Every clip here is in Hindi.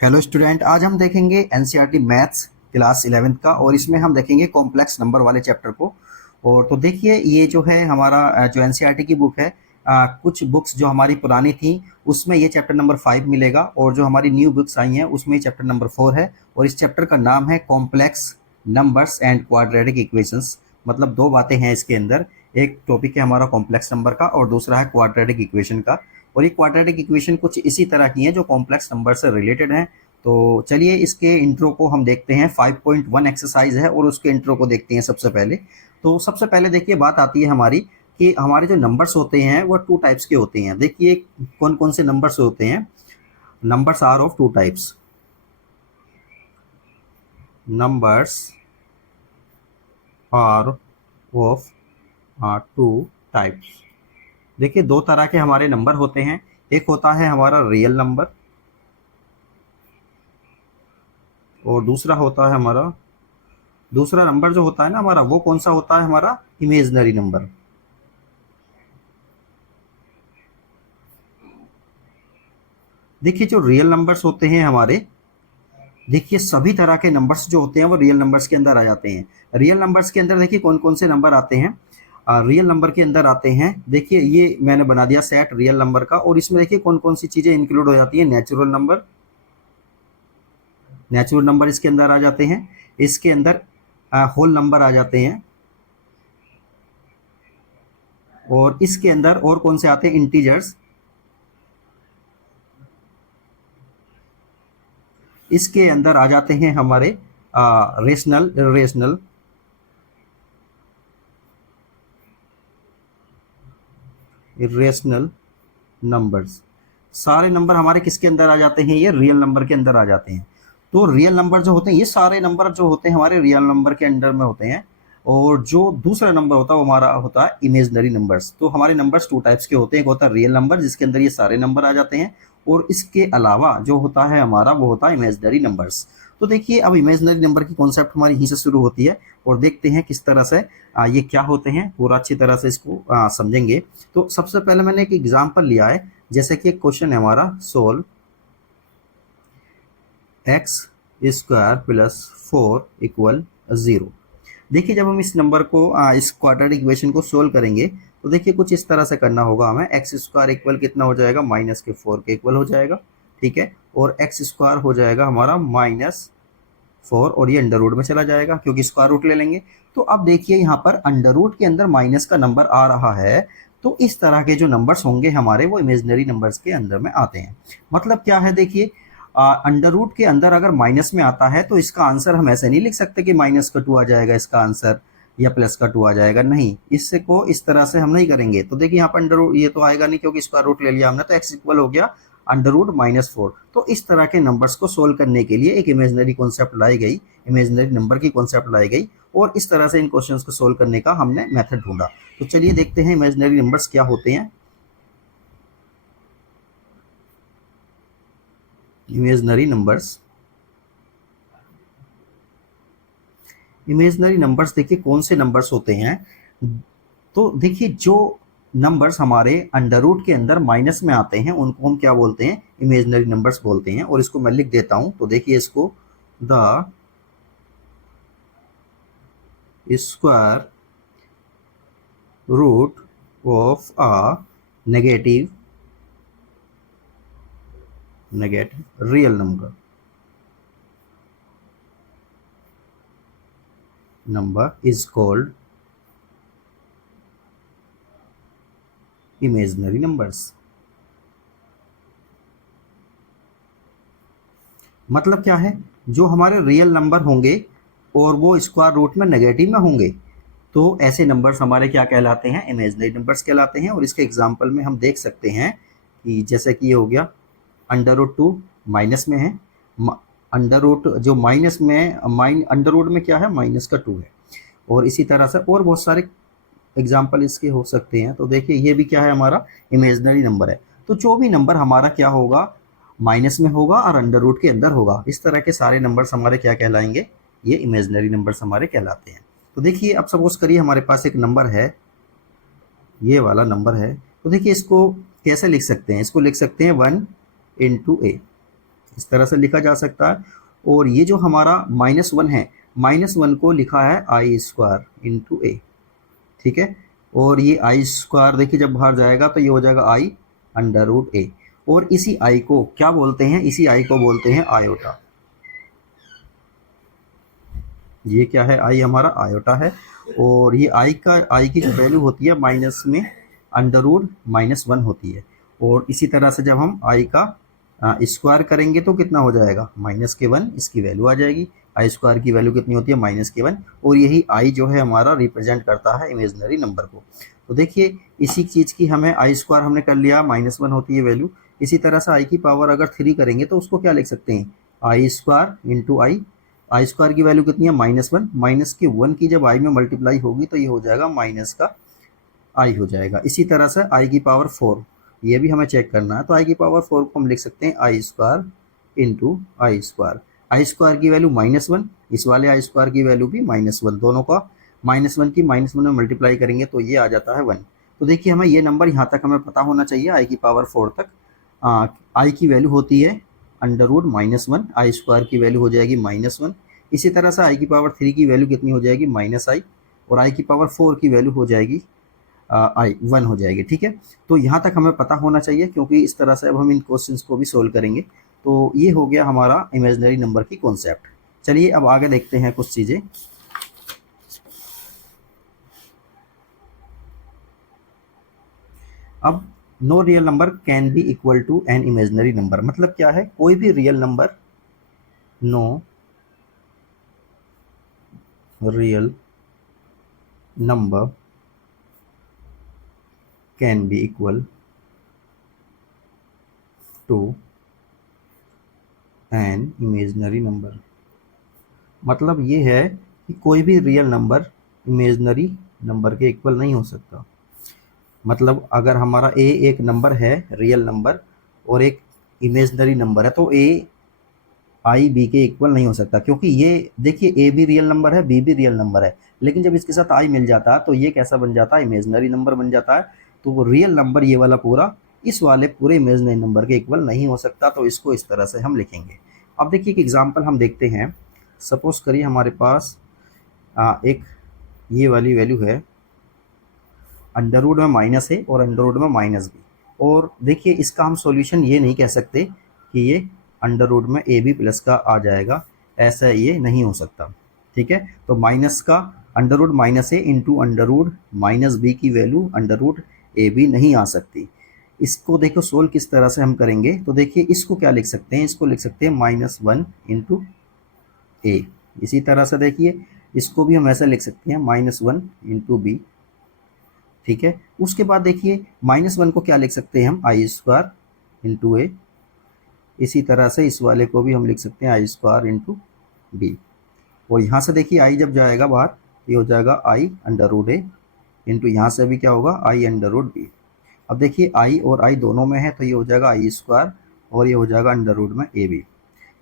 हेलो स्टूडेंट, आज हम देखेंगे एनसीईआरटी मैथ्स क्लास 11th का और इसमें हम देखेंगे कॉम्प्लेक्स नंबर वाले चैप्टर को। और तो देखिए ये जो है हमारा जो एनसीईआरटी की बुक है, कुछ बुक्स जो हमारी पुरानी थी उसमें ये चैप्टर नंबर 5 मिलेगा और जो हमारी न्यू बुक्स आई हैं उसमें चैप्टर नंबर 4 है। और इस चैप्टर का नाम है complex numbers and quadratic equations. मतलब दो बातें हैं इसके अंदर, एक टॉपिक है हमारा कॉम्प्लेक्स नंबर का और दूसरा है क्वाड्रेटिक इक्वेशन का। और ये क्वाड्रेटिक इक्वेशन कुछ इसी तरह की हैं जो कॉम्प्लेक्स नंबर से रिलेटेड हैं। तो चलिए इसके इंट्रो को हम देखते हैं। 5.1 एक्सरसाइज है और उसके इंट्रो को देखते हैं सबसे पहले। तो सबसे पहले देखिए बात आती है हमारी कि हमारे जो नंबर्स होते हैं वो टू टाइप्स के होते हैं। देखिए कौन कौन से नंबर्स होते हैं। Numbers are of two types. Numbers are of two types. देखिए दो तरह के हमारे नंबर होते हैं। एक होता है हमारा रियल नंबर और दूसरा होता है हमारा, दूसरा नंबर जो होता है ना हमारा, वो कौन सा होता है हमारा, इमेजिनरी नंबर। देखिए जो रियल नंबर्स होते हैं हमारे, देखिए सभी तरह के नंबर्स जो होते हैं वो रियल नंबर्स के अंदर आ जाते हैं। रियल नंबर्स के अंदर देखिए कौन कौन से नंबर आते हैं। रियल नंबर के अंदर आते हैं, देखिए ये मैंने बना दिया सेट रियल नंबर का। और इसमें देखिए कौन कौन सी चीज़ें इंक्लूड हो जाती हैं। नेचुरल नंबर, नेचुरल नंबर इसके अंदर आ जाते हैं। इसके अंदर होल नंबर आ जाते हैं। और इसके अंदर और कौन से आते हैं, इंटीजर्स। इसके अंदर आ जाते हैं हमारे रेशनल, इरेशनल। Irrational numbers. सारे नंबर हमारे किसके अंदर आ जाते हैं, ये रियल नंबर के अंदर आ जाते हैं। तो रियल नंबर जो होते हैं, ये सारे नंबर जो होते हैं हमारे रियल नंबर के अंडर में होते हैं। और जो दूसरा नंबर होता है वो हमारा होता है इमेजनरी नंबर्स। तो हमारे नंबर्स टू टाइप्स के होते हैं। एक होता है रियल नंबर जिसके अंदर ये सारे नंबर आ जाते हैं, और इसके अलावा जो होता है हमारा वो होता है इमेजनरी नंबर्स। तो देखिए अब इमेजनरी नंबर की कॉन्सेप्ट हमारी यहीं से शुरू होती है और देखते हैं किस तरह से ये क्या होते हैं, पूरा अच्छी तरह से इसको समझेंगे। तो सबसे पहले मैंने एक एग्जाम्पल लिया है, जैसे कि एक क्वेश्चन है हमारा, solve x square plus 4 equal 0। देखिए जब हम इस नंबर को इस क्वाड्रेटिक इक्वेशन को सोल्व करेंगे तो देखिए कुछ इस तरह से करना होगा हमें। एक्स स्क्वायर इक्वल कितना हो जाएगा, माइनस के 4 के इक्वल हो जाएगा, ठीक है। और एक्स स्क्वायर हो जाएगा हमारा -4 और ये अंडर रूट में चला जाएगा क्योंकि स्क्वायर रूट ले लेंगे। तो अब देखिए यहाँ पर अंडर रूट के अंदर माइनस का नंबर आ रहा है। तो इस तरह के जो नंबर्स होंगे हमारे वो इमेजिनरी नंबर्स के अंदर में आते हैं। मतलब क्या है, देखिए अंडर रूट के अंदर अगर माइनस में आता है तो इसका आंसर हम ऐसे नहीं लिख सकते कि -2 आ जाएगा इसका आंसर या +2 आ जाएगा। नहीं, इससे को इस तरह से हम नहीं करेंगे। तो देखिए यहाँ पर अंडर रूट ये तो आएगा नहीं क्योंकि स्क्वायर रूट ले लिया हमने, तो एक्स इक्वल हो गया अंडर रूट -4। तो इस तरह के नंबर्स को सोल्व करने के लिए एक इमेजिनरी कॉन्सेप्ट लाई गई, इमेजिनरी नंबर की कॉन्सेप्ट लाई गई, और इस तरह से इन क्वेश्चंस को सोल्व करने का हमने मेथड ढूंढा। तो चलिए देखते हैं इमेजिनरी नंबर्स क्या होते हैं। इमेजिनरी नंबर्स, इमेजिनरी नंबर्स देखिए कौन से नंबर्स होते हैं। तो देखिए जो नंबर्स हमारे अंडर रूट के अंदर माइनस में आते हैं उनको हम क्या बोलते हैं, इमेजिनरी नंबर्स बोलते हैं। और इसको मैं लिख देता हूं, तो देखिए इसको, the square root of a negative real number is called imaginary numbers. मतलब क्या है, जो हमारे रियल नंबर होंगे और वो स्क्वायर रूट में नेगेटिव में होंगे तो ऐसे नंबर्स हमारे क्या कहलाते हैं, इमेजिनरी नंबर्स कहलाते हैं। और इसके एग्जांपल में हम देख सकते हैं कि जैसे कि ये हो गया √2 माइनस में है, अंडर रूट जो माइनस में अंडर रूट में क्या है, -2 है। और इसी तरह से और बहुत सारे एग्जाम्पल इसके हो सकते हैं। तो देखिए ये भी क्या है, हमारा इमेजिनरी नंबर है। तो जो भी नंबर हमारा क्या होगा, माइनस में होगा और अंडर रूट के अंदर होगा, इस तरह के सारे नंबर्स हमारे क्या कहलाएंगे, ये इमेजिनरी नंबर्स हमारे कहलाते हैं। तो देखिए अब सपोज करिए हमारे पास एक नंबर है, ये वाला नंबर है। तो देखिए इसको कैसे लिख सकते हैं, इसको लिख सकते हैं 1 × a। इस तरह से लिखा जा सकता है। और ये जो हमारा -1 है, -1 को लिखा है आई स्क्वायर इंटू ए, ठीक है। और ये आई स्क्वायर देखिए जब बाहर जाएगा तो ये हो जाएगा आई अंडर रूट ए। और इसी आई को क्या बोलते हैं, इसी आई को बोलते हैं आयोटा। ये क्या है, आई हमारा आयोटा है। और ये आई की जो वैल्यू होती है माइनस में अंडर रूट -1 होती है। और इसी तरह से जब हम आई का स्क्वायर करेंगे तो कितना हो जाएगा, -1, इसकी वैल्यू आ जाएगी। आई स्क्वायर की वैल्यू कितनी होती है, -1। और यही आई जो है हमारा रिप्रेजेंट करता है इमेजनरी नंबर को। तो देखिए इसी चीज़ की हमें आई स्क्वायर हमने कर लिया, -1 होती है वैल्यू। इसी तरह से आई की पावर अगर 3 करेंगे तो उसको क्या लिख सकते हैं, आई स्क्वायर इंटू आई। आई स्क्वायर की वैल्यू कितनी है, -1। माइनस के 1 की जब आई में मल्टीप्लाई होगी तो ये हो जाएगा माइनस का आई हो जाएगा। इसी तरह से आई की पावर 4, ये भी हमें चेक करना है। तो आई की पावर 4 को हम लिख सकते हैं आई स्क्वायर इंटू आई स्क्वायर। आई स्क्वायर की वैल्यू -1, इस वाले आई स्क्वायर की वैल्यू भी -1, दोनों का -1 की -1 में मल्टीप्लाई करेंगे तो ये आ जाता है 1। तो देखिए हमें ये नंबर यहाँ तक हमें पता होना चाहिए, आई की पावर 4 तक। आई की वैल्यू होती है अंडर रूट -1, आई स्क्वायर की वैल्यू हो जाएगी -1। इसी तरह से आई की पावर 3 की वैल्यू कितनी हो जाएगी, -i। और आई की पावर 4 की वैल्यू हो जाएगी आई 1 हो जाएगी, ठीक है। तो यहाँ तक हमें पता होना चाहिए, क्योंकि इस तरह से अब हम इन क्वेश्चंस को भी सोल्व करेंगे। तो ये हो गया हमारा इमेजिनरी नंबर की कॉन्सेप्ट। चलिए अब आगे देखते हैं कुछ चीज़ें। अब no real number can be equal to an imaginary number, मतलब क्या है, कोई भी real number, no real number can be equal to an imaginary number. मतलब ये है कि कोई भी रियल नंबर इमेजिनरी नंबर के इक्वल नहीं हो सकता। मतलब अगर हमारा ए एक नंबर है, रियल नंबर, और एक इमेजिनरी नंबर है, तो ए आई बी के इक्वल नहीं हो सकता। क्योंकि ये देखिए ए भी रियल नंबर है, बी भी रियल नंबर है, लेकिन जब इसके साथ आई मिल जाता है तो ये कैसा बन जाता है, इमेजिनरी नंबर बन जाता है। तो वो रियल नंबर ये वाला पूरा इस वाले पूरे इमेजिनरी नंबर के इक्वल नहीं हो सकता। तो इसको इस तरह से हम लिखेंगे। अब देखिए एक एग्जाम्पल हम देखते हैं। सपोज करिए हमारे पास एक ये वाली वैल्यू है, अंडर रूट में माइनस है और अंडर रूट में माइनस भी। और देखिए इसका हम सॉल्यूशन ये नहीं कह सकते कि ये अंडर रूट में ए बी प्लस का आ जाएगा, ऐसा ये नहीं हो सकता, ठीक है। तो माइनस का under root minus a into under root minus b की value under root a b नहीं आ सकती। इसको देखो सोल्व किस तरह से हम करेंगे। तो देखिए इसको क्या लिख सकते हैं, इसको लिख सकते हैं -1 इंटू ए। इसी तरह से देखिए इसको भी हम ऐसा लिख सकते हैं -1 इंटू बी, ठीक है। उसके बाद देखिए -1 को क्या लिख सकते हैं हम, आई स्क्वायर इंटू ए। इसी तरह से इस वाले को भी हम लिख सकते हैं आई स्क्वायर इंटू बी। और यहाँ से देखिए आई जब जाएगा बाहर, ये हो जाएगा आई अंडर रूट ए इंटू यहाँ से भी क्या होगा, आई अंडर रूट बी। अब देखिए आई और आई दोनों में है तो ये हो जाएगा आई स्क्वायर और ये हो जाएगा अंडर रूट में ए बी।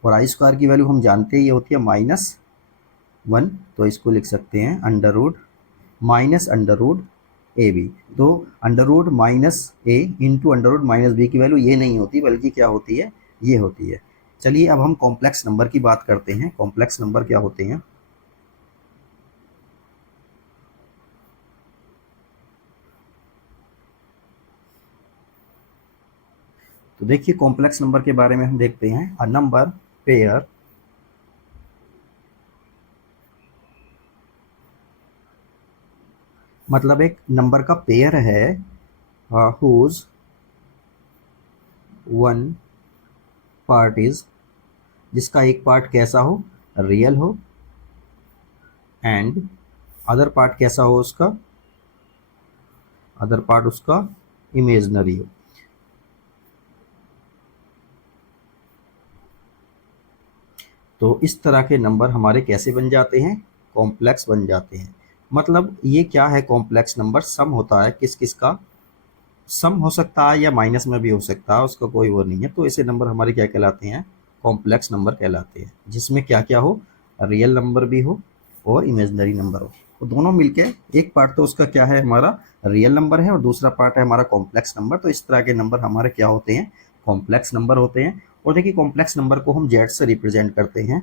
और आई स्क्वायर की वैल्यू हम जानते हैं ये होती है -1, तो इसको लिख सकते हैं under root minus under root a b. तो under root minus a into under root minus b की वैल्यू ये नहीं होती, बल्कि क्या होती है, ये होती है। चलिए अब हम कॉम्प्लेक्स नंबर की बात करते हैं। कॉम्प्लेक्स नंबर क्या होते हैं। तो देखिए कॉम्प्लेक्स नंबर के बारे में हम देखते हैं। अ नंबर पेयर मतलब एक नंबर का पेयर है हुज वन पार्ट इज, जिसका एक पार्ट कैसा हो, रियल हो, एंड अदर पार्ट कैसा हो उसका, अदर पार्ट उसका इमेजनरी हो। तो इस तरह के नंबर हमारे कैसे बन जाते हैं, कॉम्प्लेक्स बन जाते हैं। मतलब ये क्या है, कॉम्प्लेक्स नंबर सम होता है, किस किस का सम हो सकता है या माइनस में भी हो सकता है, उसका कोई वो नहीं है। तो ऐसे नंबर हमारे क्या कहलाते हैं, कॉम्प्लेक्स नंबर कहलाते हैं, जिसमें क्या क्या हो, रियल नंबर भी हो और इमेजिनरी नंबर हो। तो दोनों मिलके एक पार्ट तो उसका क्या है, हमारा रियल नंबर है और दूसरा पार्ट है हमारा कॉम्प्लेक्स नंबर। तो इस तरह के नंबर हमारे क्या होते हैं, कॉम्प्लेक्स नंबर होते हैं। और देखिए कॉम्प्लेक्स नंबर को हम जेड से रिप्रेजेंट करते हैं,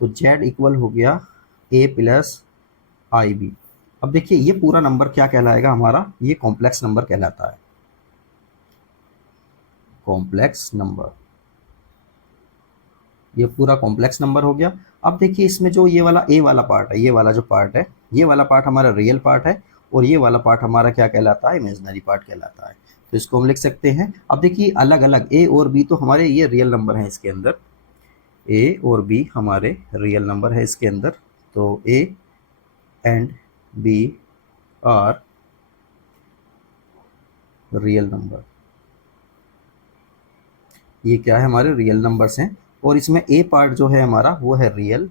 तो जेड इक्वल हो गया ए प्लस आई बी। अब देखिए ये पूरा नंबर क्या कहलाएगा हमारा, ये कॉम्प्लेक्स नंबर कहलाता है, कॉम्प्लेक्स नंबर, ये पूरा कॉम्प्लेक्स नंबर हो गया। अब देखिए इसमें जो ये वाला ए वाला पार्ट है, ये वाला जो पार्ट है, ये वाला पार्ट हमारा रियल पार्ट है, और ये वाला पार्ट हमारा क्या कहलाता है, इमेजिनरी पार्ट कहलाता है। तो इसको हम लिख सकते हैं। अब देखिए अलग अलग ए और बी तो हमारे ये रियल नंबर हैं इसके अंदर, ए और बी हमारे रियल नंबर है इसके अंदर, तो A and B are real number, ये क्या है, हमारे रियल नंबर्स हैं। और इसमें ए पार्ट जो है हमारा वो है रियल,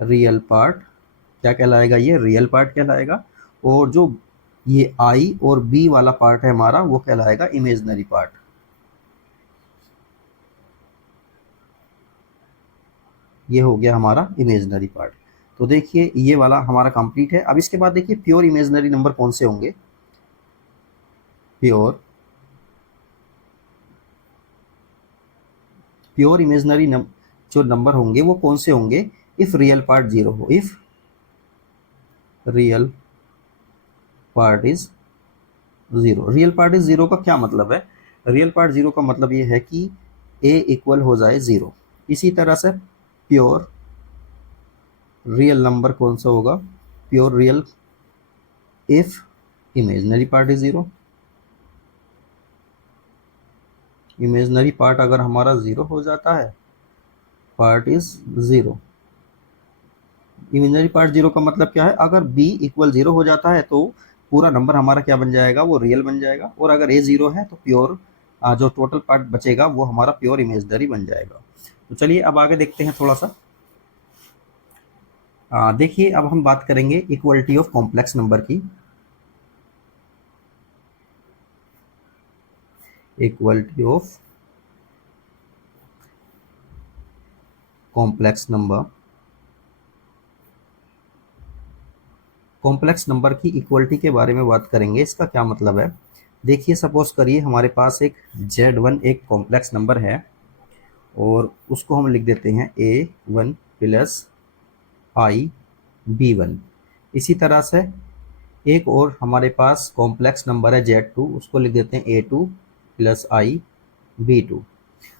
रियल पार्ट क्या कहलाएगा, ये रियल पार्ट कहलाएगा। और जो ये आई और बी वाला पार्ट है हमारा वो कहलाएगा इमेजिनरी पार्ट। ये हो गया हमारा इमेजिनरी पार्ट। तो देखिए ये वाला हमारा कंप्लीट है। अब इसके बाद देखिए प्योर इमेजिनरी नंबर कौन से होंगे, प्योर इमेजिनरी जो नंबर होंगे वो कौन से होंगे, इफ रियल पार्ट जीरो हो, if real part is zero. Real part is zero का क्या मतलब है, रियल पार्ट जीरो का मतलब ये है कि ए इक्वल हो जाए जीरो। इसी तरह से प्योर रियल नंबर कौन सा होगा, pure real if imaginary part is zero, imaginary part अगर हमारा जीरो हो जाता है, part is zero, imaginary part zero का मतलब क्या है, अगर b इक्वल जीरो हो जाता है तो पूरा नंबर हमारा क्या बन जाएगा, वो रियल बन जाएगा। और अगर a जीरो है तो प्योर जो टोटल पार्ट बचेगा वो हमारा प्योर इमेजिनरी बन जाएगा। तो चलिए अब आगे देखते हैं थोड़ा सा। देखिए अब हम बात करेंगे इक्वलिटी ऑफ कॉम्प्लेक्स नंबर की। Equality of complex number, complex number की इक्वलिटी के बारे में बात करेंगे। इसका क्या मतलब है, देखिए सपोज करिए हमारे पास एक Z1 एक कॉम्प्लेक्स नंबर है और उसको हम लिख देते हैं A1 प्लस आई B1। इसी तरह से एक और हमारे पास कॉम्प्लेक्स नंबर है Z2, उसको लिख देते हैं A2 प्लस आई B2।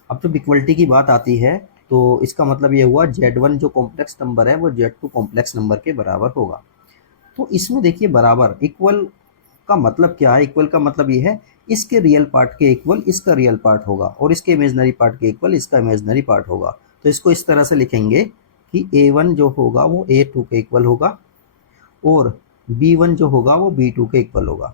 अब जब इक्वलिटी की बात आती है तो इसका मतलब ये हुआ Z1 जो कॉम्प्लेक्स नंबर है वो Z2 कॉम्प्लेक्स नंबर के बराबर होगा। तो इसमें देखिए बराबर, इक्वल का मतलब क्या है, इक्वल का मतलब ये है इसके रियल पार्ट के इक्वल इसका रियल पार्ट होगा और इसके इमेजिनरी पार्ट के इक्वल इसका इमेजिनरी पार्ट होगा। तो इसको इस तरह से लिखेंगे कि A1 जो होगा वो A2 के इक्वल होगा और B1 जो होगा वो B2 के इक्वल होगा।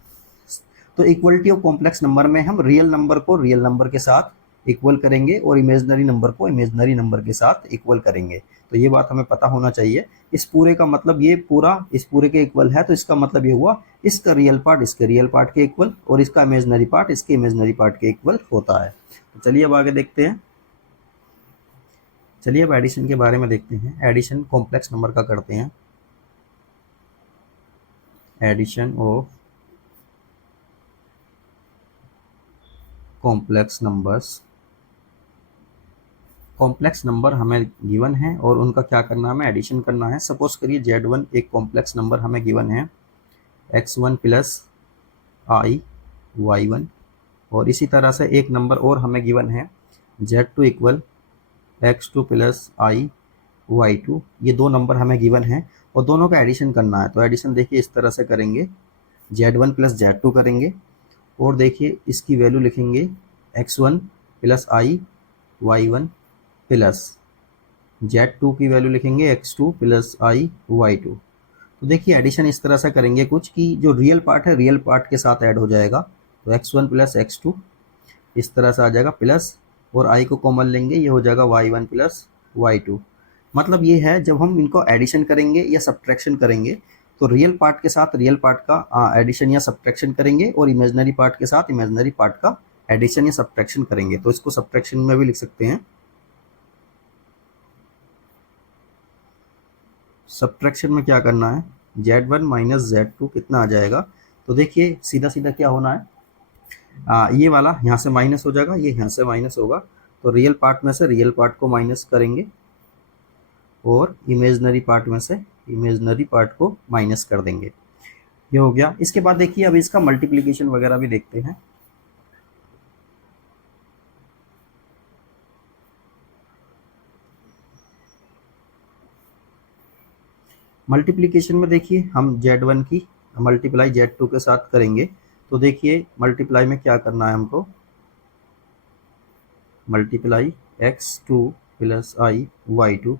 तो इक्वलिटी ऑफ कॉम्प्लेक्स नंबर में हम रियल नंबर को रियल नंबर के साथ इक्वल करेंगे और इमेजिनरी नंबर को इमेजिनरी नंबर के साथ इक्वल करेंगे। तो ये बात हमें पता होना चाहिए। इस पूरे का मतलब ये पूरा इस पूरे के इक्वल है, तो इसका मतलब ये हुआ इसका रियल पार्ट इसके रियल पार्ट के इक्वल और इसका इमेजिनरी पार्ट इसके इमेजिनरी पार्ट के इक्वल होता है। तो चलिए अब आगे देखते हैं। चलिए अब एडिशन के बारे में देखते हैं। एडिशन कॉम्प्लेक्स नंबर का करते हैं। Addition of complex numbers, complex number हमें गिवन है और उनका क्या करना है, हमें एडिशन करना है। सपोज करिए Z1 एक कॉम्प्लेक्स नंबर हमें गिवन है X1 प्लस आई Y1, और इसी तरह से एक नंबर और हमें गिवन है Z2 इक्वल X2 प्लस आई Y2। ये दो नंबर हमें गिवन है और दोनों का एडिशन करना है। तो एडिशन देखिए इस तरह से करेंगे, Z1 प्लस Z2 करेंगे और देखिए इसकी वैल्यू लिखेंगे X1 प्लस आई Y1 प्लस Z2 की वैल्यू लिखेंगे X2 प्लस आई Y2। तो देखिए एडिशन इस तरह से करेंगे कुछ कि जो रियल पार्ट है रियल पार्ट के साथ ऐड हो जाएगा, तो X1 प्लस X2 इस तरह से आ जाएगा प्लस, और आई को कॉमन लेंगे ये हो जाएगा Y1 प्लस Y2। मतलब ये है जब हम इनको एडिशन करेंगे या सब्ट्रैक्शन करेंगे तो रियल पार्ट के साथ रियल पार्ट का एडिशन या सब्ट्रैक्शन करेंगे और इमेजिनरी पार्ट के साथ इमेजिनरी पार्ट का एडिशन या सब्ट्रैक्शन करेंगे। तो इसको सब्ट्रैक्शन में भी लिख सकते हैं। सब्ट्रैक्शन में क्या करना है, Z1 माइनस Z2 कितना आ जाएगा, तो देखिए सीधा सीधा क्या होना है, ये वाला यहाँ से माइनस हो जाएगा, ये यहाँ से माइनस होगा, तो रियल पार्ट में से रियल पार्ट को माइनस करेंगे और इमेजनरी पार्ट में से इमेजनरी पार्ट को माइनस कर देंगे। ये हो गया। इसके बाद देखिए अब इसका मल्टीप्लिकेशन वगैरह भी देखते हैं। मल्टीप्लिकेशन में देखिए हम Z1 की मल्टीप्लाई Z2 के साथ करेंगे। तो देखिए मल्टीप्लाई में क्या करना है हमको, multiply x2 plus i y2।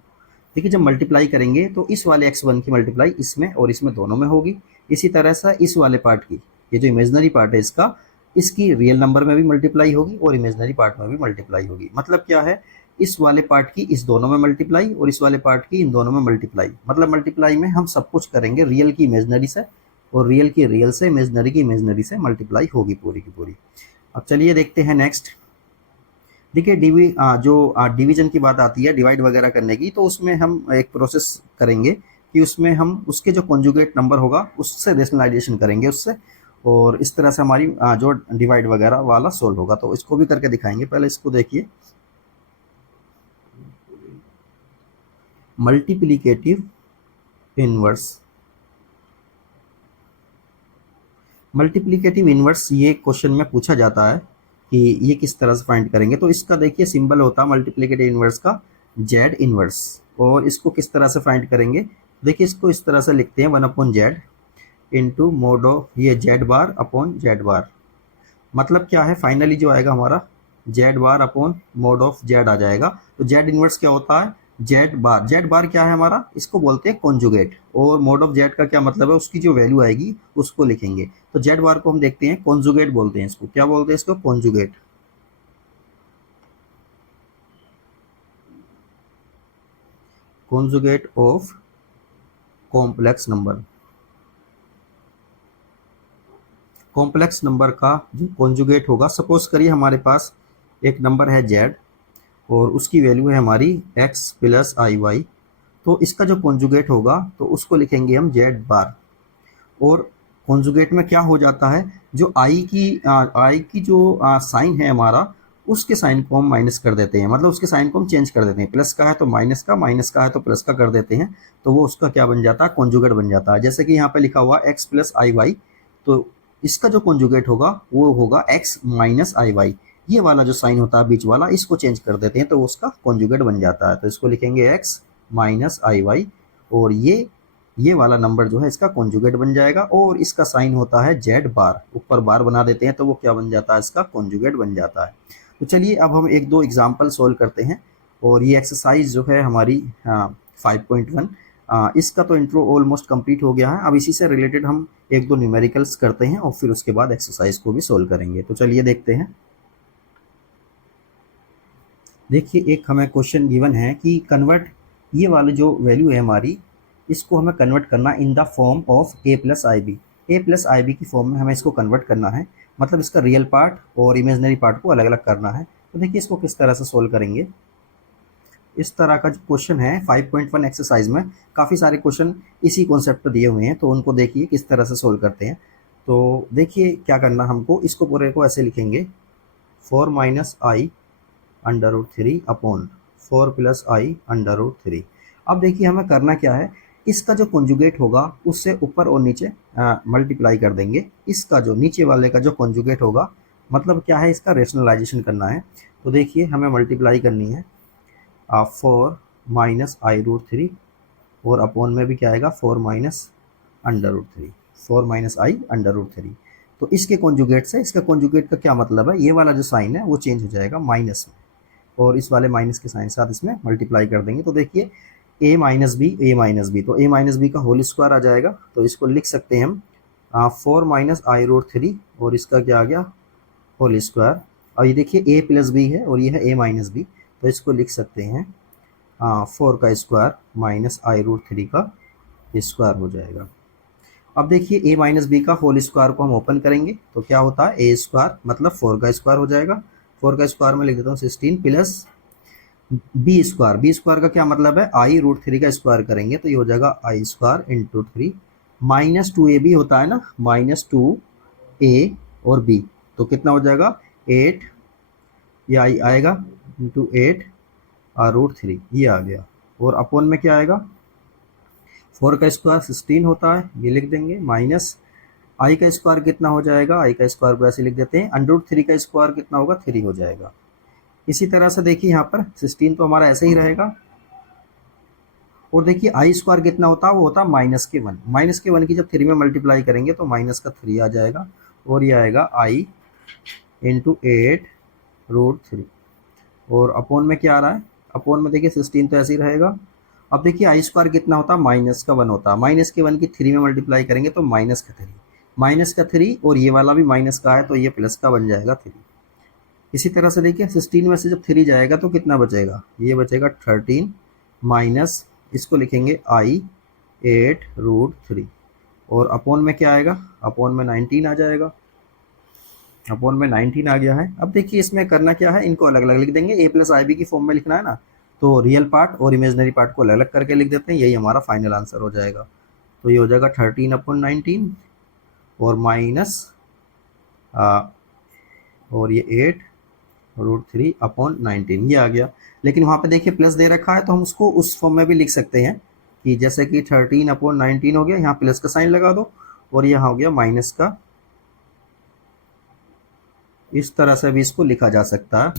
देखिए जब मल्टीप्लाई करेंगे तो इस वाले x1 की मल्टीप्लाई इसमें और इसमें दोनों में होगी। इसी तरह से इस वाले पार्ट की, ये जो इमेजनरी पार्ट है इसका, इसकी रियल नंबर में भी मल्टीप्लाई होगी और इमेजनरी पार्ट में भी मल्टीप्लाई होगी। मतलब क्या है, इस वाले पार्ट की इस दोनों में मल्टीप्लाई और इस वाले पार्ट की इन दोनों में मल्टीप्लाई। मतलब मल्टीप्लाई में हम सब कुछ करेंगे रियल की इमेजनरी से और रियल की रियल से, इमेजनरी की इमेजनरी से मल्टीप्लाई होगी पूरी की पूरी। अब चलिए देखते हैं नेक्स्ट। देखिए डिवीजन की बात आती है, डिवाइड वगैरह करने की, तो उसमें हम एक प्रोसेस करेंगे कि उसमें हम उसके जो कॉन्जुगेट नंबर होगा उससे रेशनलाइजेशन करेंगे उससे, और इस तरह से हमारी जो डिवाइड वगैरह वाला सोल्व होगा। तो इसको भी करके दिखाएंगे। पहले इसको देखिए, मल्टीप्लिकेटिव इनवर्स। मल्टीप्लिकेटिव इनवर्स ये क्वेश्चन में पूछा जाता है कि ये किस तरह से फाइंड करेंगे। तो इसका देखिए सिंबल होता है मल्टीप्लिकेटिव इनवर्स का जेड इनवर्स। और इसको किस तरह से फाइंड करेंगे, देखिए इसको इस तरह से लिखते हैं 1/z इंटू मोड ऑफ ये z bar upon z bar. मतलब क्या है, फाइनली जो आएगा हमारा z bar upon mod of z आ जाएगा। तो जेड इनवर्स क्या होता है, जेड बार। जेड बार क्या है हमारा, इसको बोलते हैं कॉन्जुगेट। और मोड ऑफ जेड का क्या मतलब है, उसकी जो वैल्यू आएगी उसको लिखेंगे। तो जेड बार को हम देखते हैं कॉन्जुगेट बोलते हैं इसको। क्या बोलते हैं इसको, conjugate. Conjugate of complex number. Complex number का जो कॉन्जुगेट होगा, सपोज करिए हमारे पास एक नंबर है z और उसकी वैल्यू है हमारी x प्लस आई वाई। तो इसका जो कॉन्जुगेट होगा तो उसको लिखेंगे हम z बार। और कॉन्जुगेट में क्या हो जाता है, जो आई की जो साइन है हमारा, उसके साइन को हम माइनस कर देते हैं। मतलब उसके साइन को हम चेंज कर देते हैं, प्लस का है तो माइनस का, माइनस का है तो प्लस का कर देते हैं। तो वो उसका क्या बन जाता है, कॉन्जुगेट बन जाता है। जैसे कि यहाँ पे लिखा हुआ x प्लस आई वाई, तो इसका जो कॉन्जुगेट होगा वो होगा x माइनस आई वाई। ये वाला जो साइन होता है बीच वाला, इसको चेंज कर देते हैं तो उसका कॉन्जुगेट बन जाता है। तो इसको लिखेंगे x माइनस आई वाई, और ये वाला नंबर जो है इसका कॉन्जुगेट बन जाएगा। और इसका साइन होता है जेड बार, ऊपर बार बना देते हैं तो वो क्या बन जाता है, इसका कॉन्जुगेट बन जाता है। तो चलिए अब हम एक दो एग्जाम्पल सोल्व करते हैं। और ये एक्सरसाइज जो है हमारी 5.1, इसका तो इंट्रो ऑलमोस्ट कंप्लीट हो गया है। अब इसी से रिलेटेड हम एक दो न्यूमेरिकल्स करते हैं और फिर उसके बाद एक्सरसाइज को भी सोल्व करेंगे। तो चलिए देखते हैं। देखिए एक हमें क्वेश्चन गिवन है कि कन्वर्ट, ये वाली जो वैल्यू है हमारी, इसको हमें कन्वर्ट करना in the form of a plus I B. A plus I B की फॉर्म में हमें इसको कन्वर्ट करना है। मतलब इसका रियल पार्ट और इमेजनरी पार्ट को अलग अलग करना है। तो देखिए इसको किस तरह से सोल्व करेंगे। इस तरह का जो क्वेश्चन है 5.1 एक्सरसाइज में काफ़ी सारे क्वेश्चन इसी कॉन्सेप्ट पर दिए हुए हैं, तो उनको देखिए किस तरह से सोल्व करते हैं। तो देखिए क्या करना हमको, इसको पूरे को ऐसे लिखेंगे 4 माइनस आई अंडर रूट 3 अपॉन 4 प्लस आई अंडर रूट 3। अब देखिए हमें करना क्या है, इसका जो कॉन्जुगेट होगा उससे ऊपर और नीचे मल्टीप्लाई कर देंगे। इसका जो नीचे वाले का जो कॉन्जुगेट होगा, मतलब क्या है, इसका रेशनलाइजेशन करना है। तो देखिए हमें मल्टीप्लाई करनी है 4 माइनस आई रूट 3, और अपॉन में भी क्या आएगा 4 माइनस अंडर रूट 3, 4 माइनस आई अंडर रूट 3। तो इसके कॉन्जुगेट से, इसका कॉन्जुगेट का क्या मतलब है, ये वाला जो साइन है वो चेंज हो जाएगा माइनस में, और इस वाले माइनस के साइन साथ इसमें मल्टीप्लाई कर देंगे। तो देखिए a minus B, A minus B, तो a माइनस बी का होल स्क्वायर आ जाएगा। तो इसको लिख सकते हैं हम 4 माइनस आई रूट 3, और इसका क्या आ गया, होल स्क्वायर। और ये देखिए a प्लस बी है और ये है a माइनस बी, तो इसको लिख सकते हैं 4 का स्क्वायर माइनस आई रूट 3 का स्क्वायर हो जाएगा। अब देखिए a माइनस बी का होल स्क्वायर को हम ओपन करेंगे तो क्या होता है, a स्क्वायर मतलब 4 का स्क्वायर हो जाएगा। 4 का स्क्वायर में लिख देता हूँ 16 plus B square. B square का क्या मतलब है, आई रूट 3 का स्क्वायर करेंगे तो ये हो जाएगा आई स्क्वायर इंटू 3, माइनस 2a भी होता है ना, माइनस 2a और b, तो कितना हो जाएगा 8, ये आई आएगा इंटू 8 √3 ये आ गया। और अपॉन में क्या आएगा, 4 का स्क्वायर 16 होता है, ये लिख देंगे, माइनस आई का स्क्वायर कितना हो जाएगा, आई का स्क्वायर को ऐसे लिख देते हैं, √3 का स्क्वायर कितना होगा, 3 हो जाएगा। इसी तरह से देखिए यहाँ पर 16 तो हमारा ऐसे ही रहेगा, और देखिए आई स्क्वायर कितना होता है, वो होता है -1। -1 की जब 3 में मल्टीप्लाई करेंगे तो माइनस का 3 आ जाएगा, और ये आएगा आई इंटू 8 √3। और अपॉन में क्या आ रहा है, अपॉन में देखिए 16 तो ऐसे ही रहेगा। अब देखिए आई स्क्वायर कितना होता है, -1 होता है, -1 की 3 में मल्टीप्लाई करेंगे तो -3 और ये वाला भी माइनस का है तो ये प्लस का बन जाएगा 3। इसी तरह से देखिए 16 में से जब 3 जाएगा तो कितना बचेगा, ये बचेगा 13 माइनस, इसको लिखेंगे आई 8 √3। और अपॉन में क्या आएगा, अपॉन में 19 आ जाएगा, अपॉन में 19 आ गया है। अब देखिए इसमें करना क्या है, इनको अलग अलग लिख देंगे, a प्लस आई बी की फॉर्म में लिखना है ना, तो रियल पार्ट और इमेजनरी पार्ट को अलग अलग करके लिख देते हैं, यही हमारा फाइनल आंसर हो जाएगा। तो ये हो जाएगा 13/19 और माइनस और ये 8 √3/19 ये आ गया। लेकिन वहाँ पे देखिए प्लस दे रखा है तो हम उसको उस फॉर्म में भी लिख सकते हैं कि जैसे कि 13/19 हो गया, यहाँ प्लस का साइन लगा दो, और यहाँ हो गया माइनस का, इस तरह से भी इसको लिखा जा सकता है।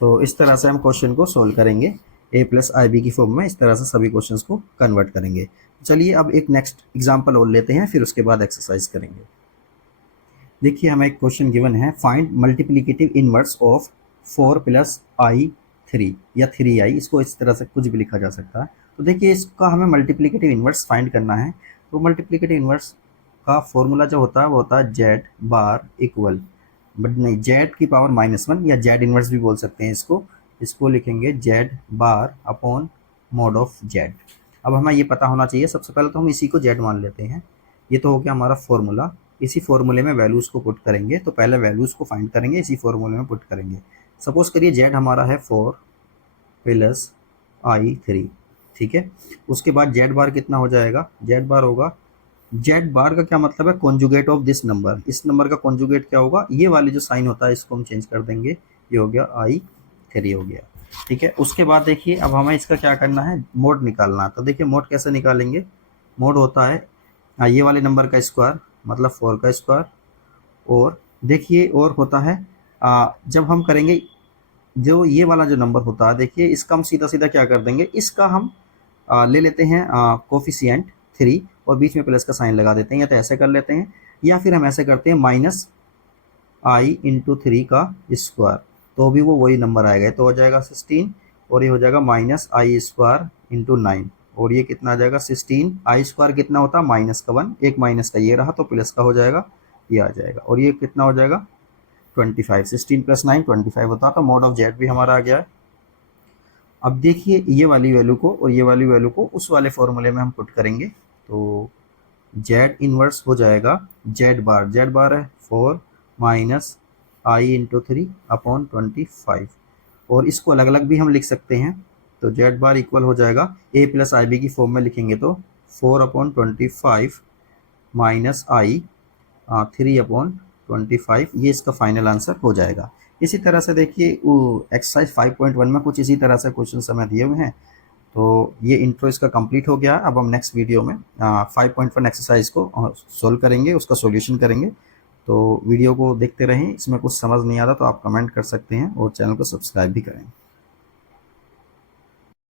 तो इस तरह से हम क्वेश्चन को सोल्व करेंगे, a प्लस आई बी की फॉर्म में इस तरह से सभी क्वेश्चंस को कन्वर्ट करेंगे। चलिए अब एक नेक्स्ट एग्जांपल और लेते हैं, फिर उसके बाद एक्सरसाइज करेंगे। देखिए हमें एक क्वेश्चन गिवन है, find multiplicative inverse of 4 + i3 या 3i, इसको इस तरह से कुछ भी लिखा जा सकता है। तो देखिए इसका हमें मल्टीप्लिकेटिव इनवर्स फाइंड करना है। तो मल्टीप्लिकेटिव इनवर्स का फॉर्मूला जो होता है वो होता है z बार इक्वल, बट नहीं, z की पावर -1 या z इनवर्स भी बोल सकते हैं इसको लिखेंगे z bar upon mod of z। अब हमें ये पता होना चाहिए, सबसे पहले तो हम इसी को z मान लेते हैं, ये तो हो गया हमारा फॉर्मूला। इसी फॉर्मूले में वैल्यूज़ को पुट करेंगे, तो पहले वैल्यूज़ को फाइंड करेंगे, इसी फॉर्मूले में पुट करेंगे। सपोज करिए z हमारा है 4 + i3, ठीक है। उसके बाद z बार कितना हो जाएगा, z बार होगा, z बार का क्या मतलब है, कॉन्जुगेट ऑफ दिस नंबर, इस नंबर का कॉन्जुगेट क्या होगा, ये वाली जो साइन होता है इसको हम चेंज कर देंगे, ये हो गया i3 हो गया, ठीक है। उसके बाद देखिए अब हमें इसका क्या करना है, मोड निकालना है। तो देखिए मोड कैसे निकालेंगे, मोड होता है ये वाले नंबर का स्क्वायर मतलब 4 का स्क्वायर, और देखिए और होता है जब हम करेंगे जो ये वाला जो नंबर होता है, देखिए इसका हम सीधा सीधा क्या कर देंगे, इसका हम ले लेते हैं कोफिशिएंट 3 और बीच में प्लस का साइन लगा देते हैं, या तो ऐसे कर लेते हैं या फिर हम ऐसे करते हैं -i/3 का स्क्वायर, तो भी वो वही नंबर आएगा, तो हो जाएगा 16, और ये हो जाएगा -i² × 9, और ये कितना आ जाएगा 16, i² कितना होता है -1, एक माइनस का ये रहा तो प्लस का हो जाएगा, ये आ जाएगा, और ये कितना हो जाएगा 25, 16 + 9 25 होता है, तो मोड ऑफ z भी हमारा आ गया है। अब देखिए ये वाली वैल्यू को और ये वाली वैल्यू को उस वाले फॉर्मूले में हम पुट करेंगे, तो z इनवर्स हो जाएगा z बार है 4 -i/3/25, और इसको अलग अलग भी हम लिख सकते हैं। तो z बार इक्वल हो जाएगा a प्लस आई बी की फॉर्म में लिखेंगे तो 4/25 -i/3/25, ये इसका फाइनल आंसर हो जाएगा। इसी तरह से देखिए एक्सरसाइज 5.1 में कुछ इसी तरह से क्वेश्चन हमें दिए हुए हैं। तो ये इंट्रो इसका कंप्लीट हो गया। अब हम नेक्स्ट वीडियो में 5.1 एक्सरसाइज को सोल्व करेंगे, उसका सॉल्यूशन करेंगे। तो वीडियो को देखते रहें, इसमें कुछ समझ नहीं आता तो आप कमेंट कर सकते हैं और चैनल को सब्सक्राइब भी करें।